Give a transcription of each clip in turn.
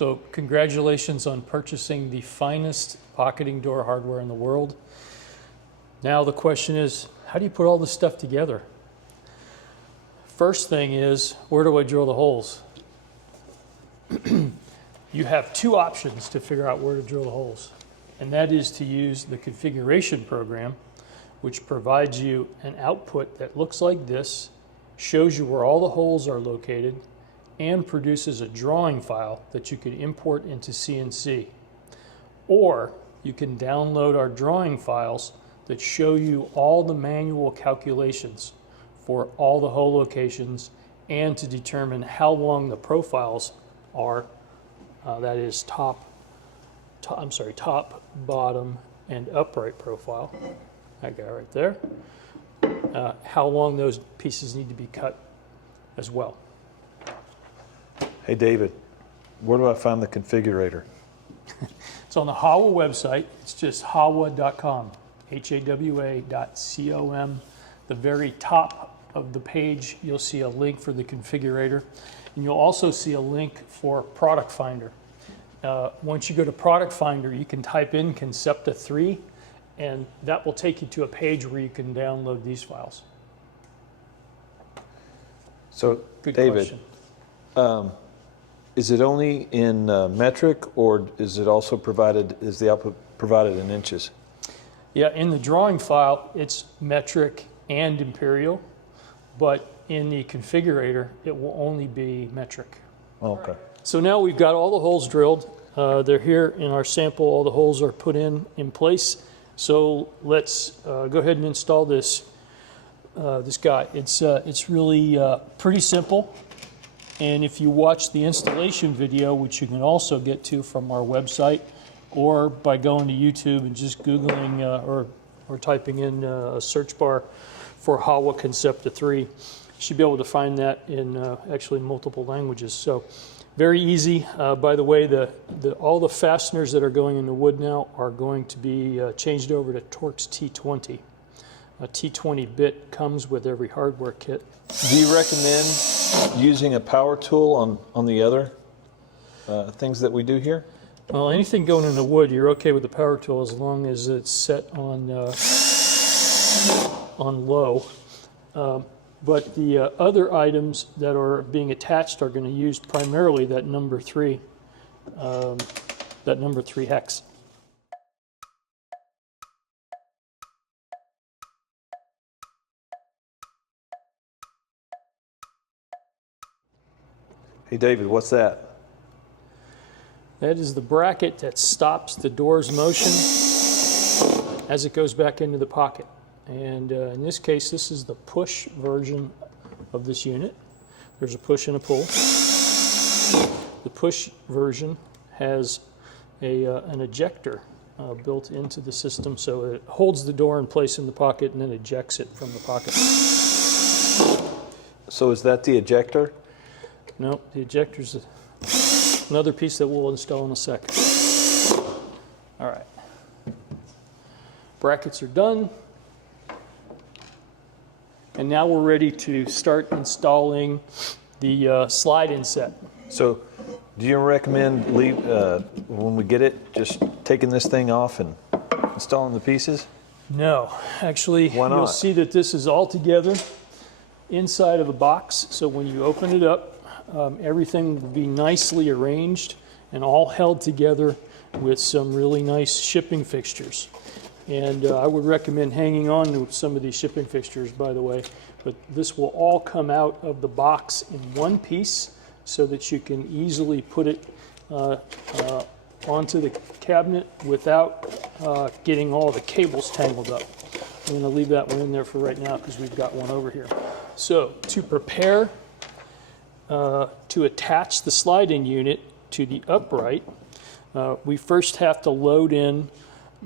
So congratulations on purchasing the finest pocketing door hardware in the world. Now the question is, how do you put all this stuff together? First thing is, where do I drill the holes? You have two options to figure out where to drill the holes, and that is to use the configuration program, which provides you an output that looks like this, shows you where all the holes are located, and produces a drawing file that you can import into CNC. Or you can download our drawing files that show you all the manual calculations for all the hole locations and to determine how long the profiles are, that is top, bottom, and upright profile. That guy right there. How long those pieces need to be cut as well. Hey David, where do I find the configurator? It's on the Hawa website. It's just hawa.com, HAWA.com. The very top of the page, you'll see a link for the configurator, and you'll also see a link for Product Finder. Once you go to Product Finder, you can type in Concepta 3, and that will take you to a page where you can download these files. So, Good David, is it only in metric, or is it also provided, is the output provided in inches? Yeah, in the drawing file, it's metric and imperial, but in the configurator, it will only be metric. Okay. So now we've got all the holes drilled. They're here in our sample. All the holes are put in place. So let's go ahead and install this guy. It's really pretty simple. And if you watch the installation video, which you can also get to from our website, or by going to YouTube and just Googling or typing in a search bar for Hawa Concepta 3, you should be able to find that in actually multiple languages. So very easy. By the way, all the fasteners that are going in the wood now are going to be changed over to Torx T20. A T20 bit comes with every hardware kit. Do you recommend using a power tool on the other things that we do here? Well, anything going in the wood, you're okay with the power tool as long as it's set on low. But the other items that are being attached are going to use primarily that number 3 hex. Hey David, what's that? That is the bracket that stops the door's motion as it goes back into the pocket. And in this case, this is the push version of this unit. There's a push and a pull. The push version has an ejector built into the system, so it holds the door in place in the pocket and then ejects it from the pocket. So is that the ejector? No, the ejector's another piece that we'll install in a sec. All right. Brackets are done. And now we're ready to start installing the slide inset. So do you recommend when we get it, just taking this thing off and installing the pieces? No, actually, why not? You'll see that this is all together inside of a box. So when you open it up, everything will be nicely arranged and all held together with some really nice shipping fixtures. And I would recommend hanging on to some of these shipping fixtures, by the way. But this will all come out of the box in one piece so that you can easily put it onto the cabinet without getting all the cables tangled up. I'm going to leave that one in there for right now because we've got one over here. So to prepare to attach the slide-in unit to the upright, we first have to load in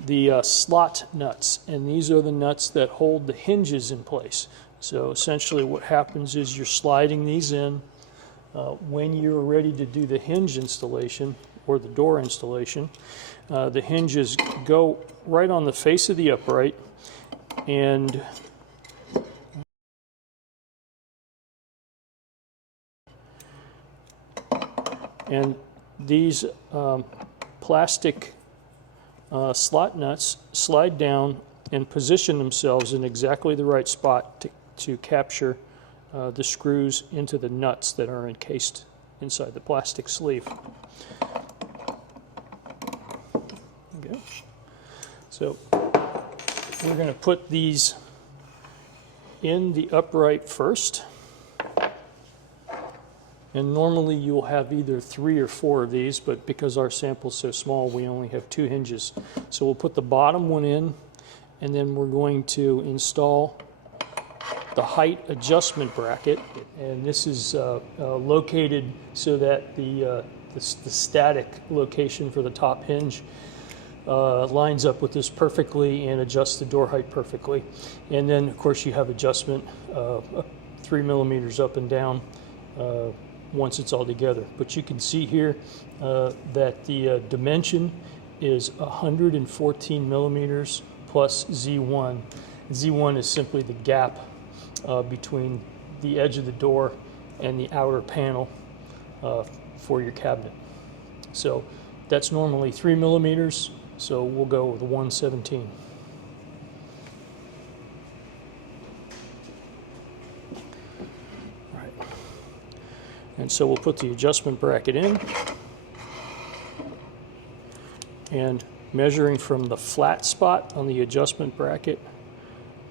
the slot nuts, and these are the nuts that hold the hinges in place. So essentially what happens is you're sliding these in. When you're ready to do the hinge installation or the door installation, the hinges go right on the face of the upright, and these plastic slot nuts slide down and position themselves in exactly the right spot to capture the screws into the nuts that are encased inside the plastic sleeve. Okay. So we're going to put these in the upright first. And normally you'll have either 3 or 4 of these, but because our sample's so small, we only have 2 hinges. So we'll put the bottom one in, and then we're going to install the height adjustment bracket. And this is located so that the static location for the top hinge lines up with this perfectly and adjusts the door height perfectly. And then, of course, you have adjustment 3 millimeters up and down once it's all together. But you can see here that the dimension is 114 millimeters plus Z1. Z1 is simply the gap between the edge of the door and the outer panel for your cabinet. So that's normally 3 millimeters, so we'll go with 117. And so we'll put the adjustment bracket in, and measuring from the flat spot on the adjustment bracket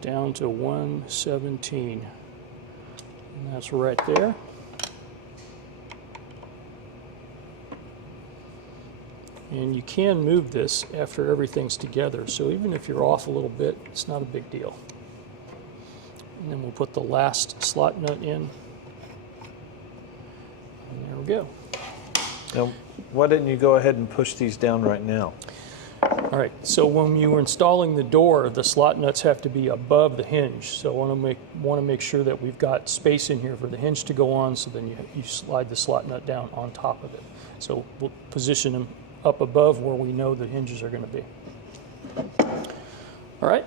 down to 117. And that's right there. And you can move this after everything's together, so even if you're off a little bit, it's not a big deal. And then we'll put the last slot nut in. And there we go. Now, why didn't you go ahead and push these down right now? All right, so when you were installing the door, the slot nuts have to be above the hinge. So I want to make sure that we've got space in here for the hinge to go on, so then you slide the slot nut down on top of it. So we'll position them up above where we know the hinges are going to be. All right,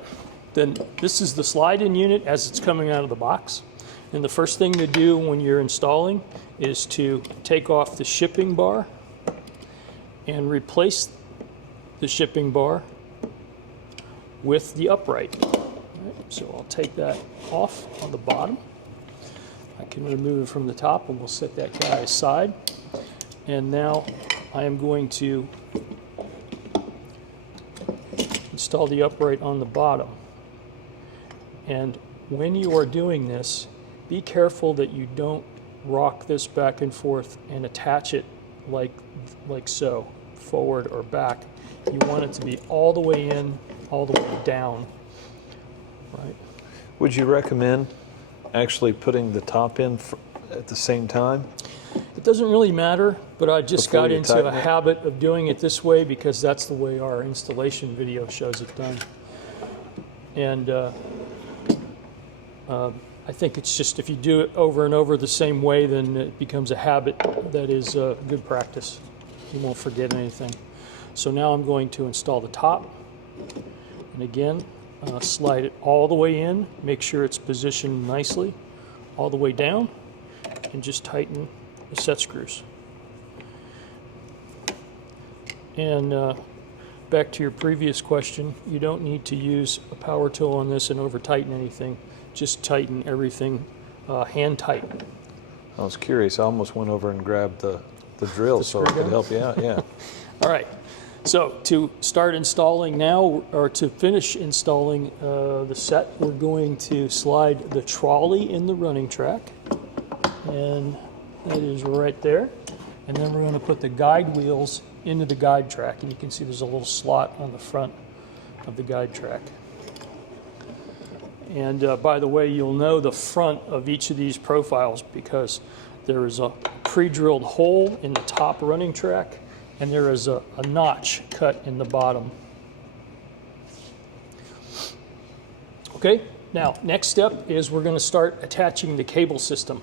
then this is the slide-in unit as it's coming out of the box. And the first thing to do when you're installing is to take off the shipping bar and replace the shipping bar with the upright. Right, so I'll take that off on the bottom. I can remove it from the top, and we'll set that guy aside. And now I am going to install the upright on the bottom. And when you are doing this, be careful that you don't rock this back and forth and attach it like so, forward or back. You want it to be all the way in, all the way down, right? Would you recommend actually putting the top in at the same time? It doesn't really matter, but I just Before got you into tighten a it? habit of doing it this way because that's the way our installation video shows it done. And I think it's just, if you do it over and over the same way, then it becomes a habit that is good practice. You won't forget anything. So now I'm going to install the top. And again, slide it all the way in, make sure it's positioned nicely, all the way down, and just tighten the set screws. And back to your previous question, you don't need to use a power tool on this and over tighten anything. Just tighten everything hand tight. I was curious. I almost went over and grabbed the drill so I could help you out. Yeah. All right. So to start installing now, or to finish installing the set, we're going to slide the trolley in the running track. And that is right there. And then we're going to put the guide wheels into the guide track. And you can see there's a little slot on the front of the guide track. And by the way, you'll know the front of each of these profiles because there is a pre-drilled hole in the top running track, and there is a notch cut in the bottom. Okay, now next step is we're going to start attaching the cable system.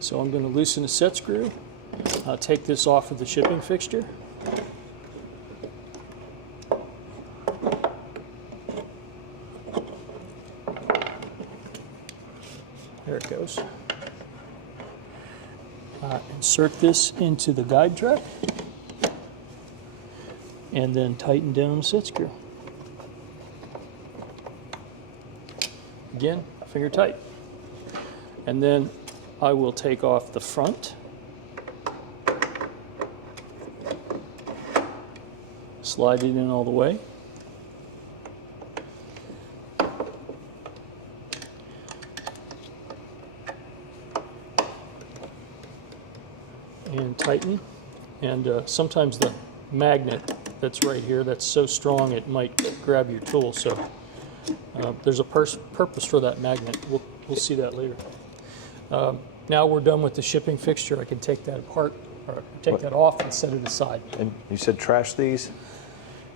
So I'm going to loosen the set screw, take this off of the shipping fixture. There it goes. insert this into the guide track, and then tighten down the set screw. Again, finger tight. And then I will take off the front, slide it in all the way. And tighten. And sometimes the magnet that's right here, that's so strong it might grab your tool. So there's a purpose for that magnet. We'll see that later. Now we're done with the shipping fixture. I can take that apart, or take that off and set it aside. And you said trash these?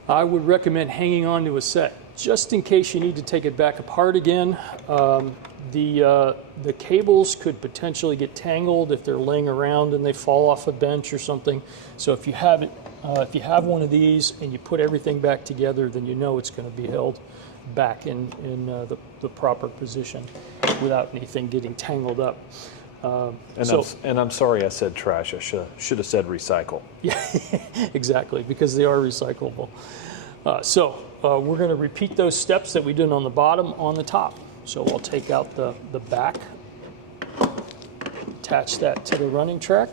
I would recommend hanging on to a set, just in case you need to take it back apart again. The cables could potentially get tangled if they're laying around and they fall off a bench or something. So if you have it, if you have one of these and you put everything back together, then you know it's going to be held back in the proper position without anything getting tangled up. And I'm sorry I said trash. I should have said recycle. Yeah, exactly, because they are recyclable. We're going to repeat those steps that we did on the bottom on the top. So I'll take out the back, attach that to the running track,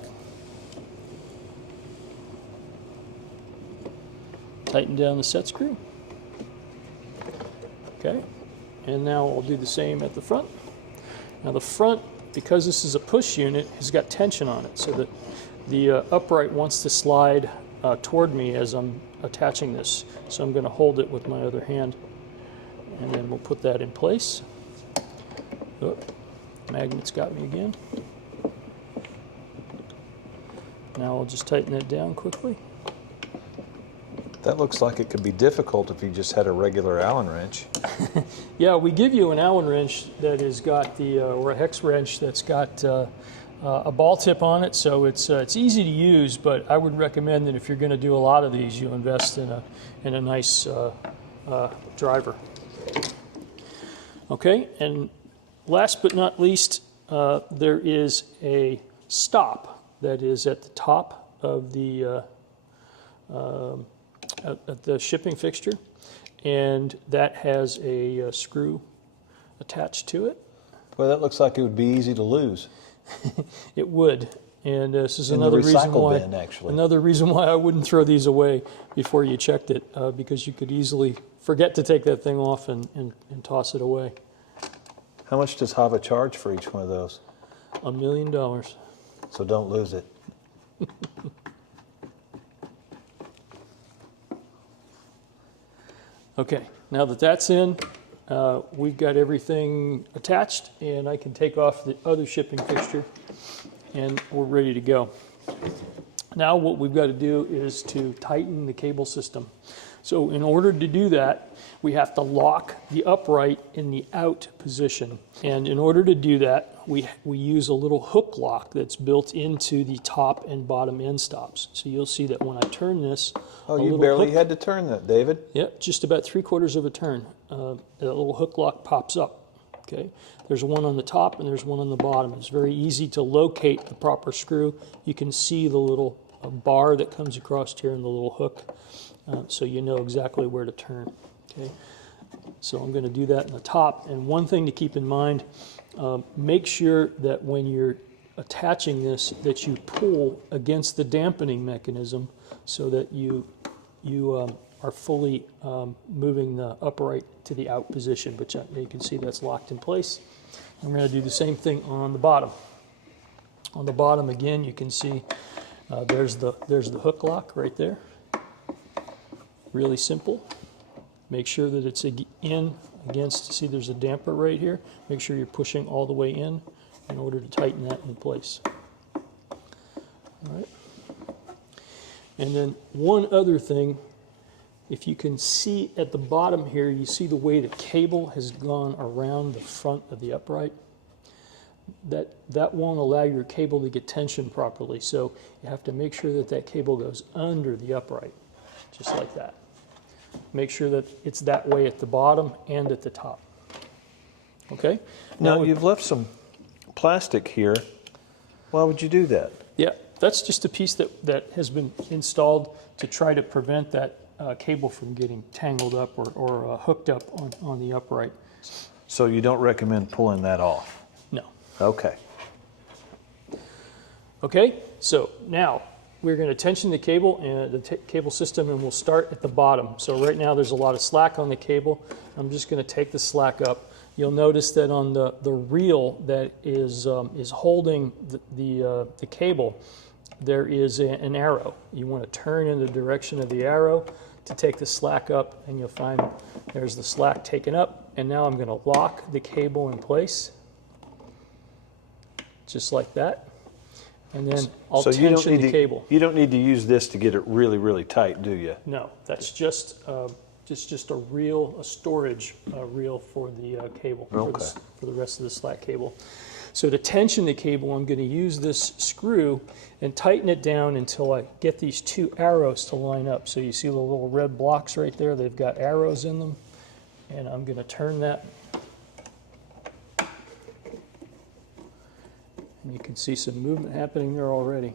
tighten down the set screw. Okay, and now I'll do the same at the front. Now the front, because this is a push unit, has got tension on it, so that the upright wants to slide toward me as I'm attaching this. So I'm going to hold it with my other hand, and then we'll put that in place. Oh, magnet's got me again. Now I'll just tighten that down quickly. That looks like it could be difficult if you just had a regular Allen wrench. Yeah, we give you an Allen wrench that has got or a hex wrench that's got a ball tip on it, so it's easy to use. But I would recommend that if you're going to do a lot of these, you invest in a nice driver. Okay, and last but not least, there is a stop that is at the top of the at the shipping fixture, and that has a screw attached to it. Well, that looks like it would be easy to lose. It would, and this is In another the reason recycle why bin, actually. another reason why I wouldn't throw these away before you checked it, because you could easily forget to take that thing off and toss it away. How much does Hawa charge for each one of those? $1 million. So don't lose it. Okay, now that that's in, we've got everything attached, and I can take off the other shipping fixture, and we're ready to go. Now what we've got to do is to tighten the cable system. So in order to do that, we have to lock the upright in the out position. And in order to do that, we use a little hook lock that's built into the top and bottom end stops. So you'll see that when I turn this, Oh, you barely had to turn that, David. Yep, just about 3/4 of a turn. That little hook lock pops up. Okay, there's one on the top and there's one on the bottom. It's very easy to locate the proper screw. You can see the little bar that comes across here and the little hook, so you know exactly where to turn. Okay, so I'm going to do that in the top. And one thing to keep in mind, make sure that when you're attaching this, that you pull against the dampening mechanism so that you are fully moving the upright to the out position. But you can see that's locked in place. I'm going to do the same thing on the bottom. On the bottom again, you can see there's the hook lock right there. Really simple. Make sure that it's in against, see there's a damper right here. Make sure you're pushing all the way in order to tighten that in place. All right. And then one other thing, if you can see at the bottom here, you see the way the cable has gone around the front of the upright. That won't allow your cable to get tension properly, so you have to make sure that that cable goes under the upright, just like that. Make sure that it's that way at the bottom and at the top. Okay? Now you've left some plastic here. Why would you do that? Yeah, that's just a piece that has been installed to try to prevent that cable from getting tangled up or hooked up on the upright. So you don't recommend pulling that off? No. Okay. Okay, so now we're going to tension the cable and the cable system, and we'll start at the bottom. So right now there's a lot of slack on the cable. I'm just going to take the slack up. You'll notice that on the reel that is holding the cable, there is an arrow. You want to turn in the direction of the arrow to take the slack up, and you'll find there's the slack taken up. And now I'm going to lock the cable in place, just like that. And then I'll tension the cable. You don't need to use this to get it really, really tight, do you? No, that's just a storage reel for the cable, okay, for the rest of the slack cable. So to tension the cable, I'm going to use this screw and tighten it down until I get these two arrows to line up. So you see the little red blocks right there? They've got arrows in them. And I'm going to turn that. And you can see some movement happening there already.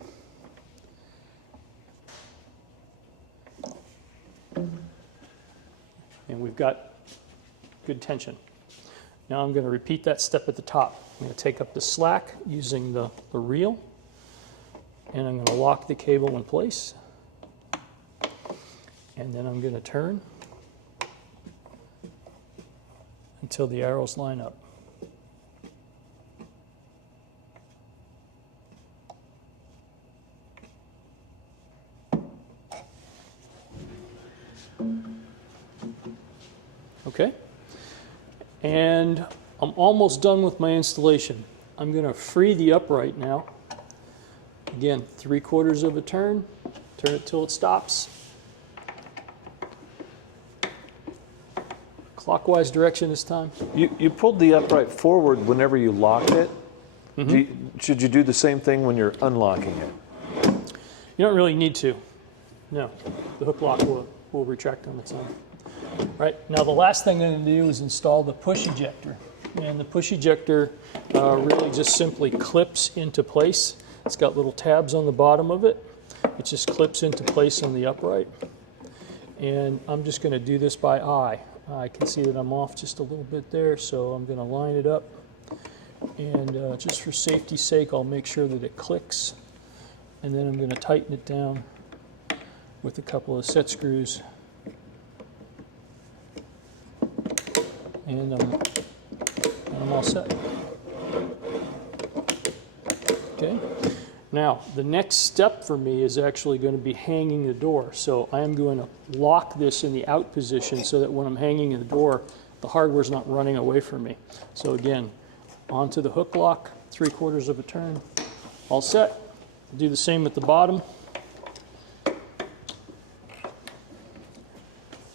And we've got good tension. Now I'm going to repeat that step at the top. I'm going to take up the slack using the reel, and I'm going to lock the cable in place. And then I'm going to turn until the arrows line up. Okay, and I'm almost done with my installation. I'm going to free the upright now. Again, 3/4 of a turn, turn it till it stops. Clockwise direction this time. You pulled the upright forward whenever you locked it. Mm-hmm. Should you do the same thing when you're unlocking it? You don't really need to. No, the hook lock will retract on its own. Right, now the last thing I'm going to do is install the push ejector. And the push ejector really just simply clips into place. It's got little tabs on the bottom of it. It just clips into place on the upright. And I'm just going to do this by eye. I can see that I'm off just a little bit there, so I'm going to line it up. And just for safety's sake, I'll make sure that it clicks. And then I'm going to tighten it down with a couple of set screws. And I'm all set. Okay. Now, the next step for me is actually going to be hanging the door. So I am going to lock this in the out position so that when I'm hanging the door, the hardware's not running away from me. So again, onto the hook lock, 3/4 of a turn, all set. Do the same at the bottom.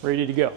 Ready to go.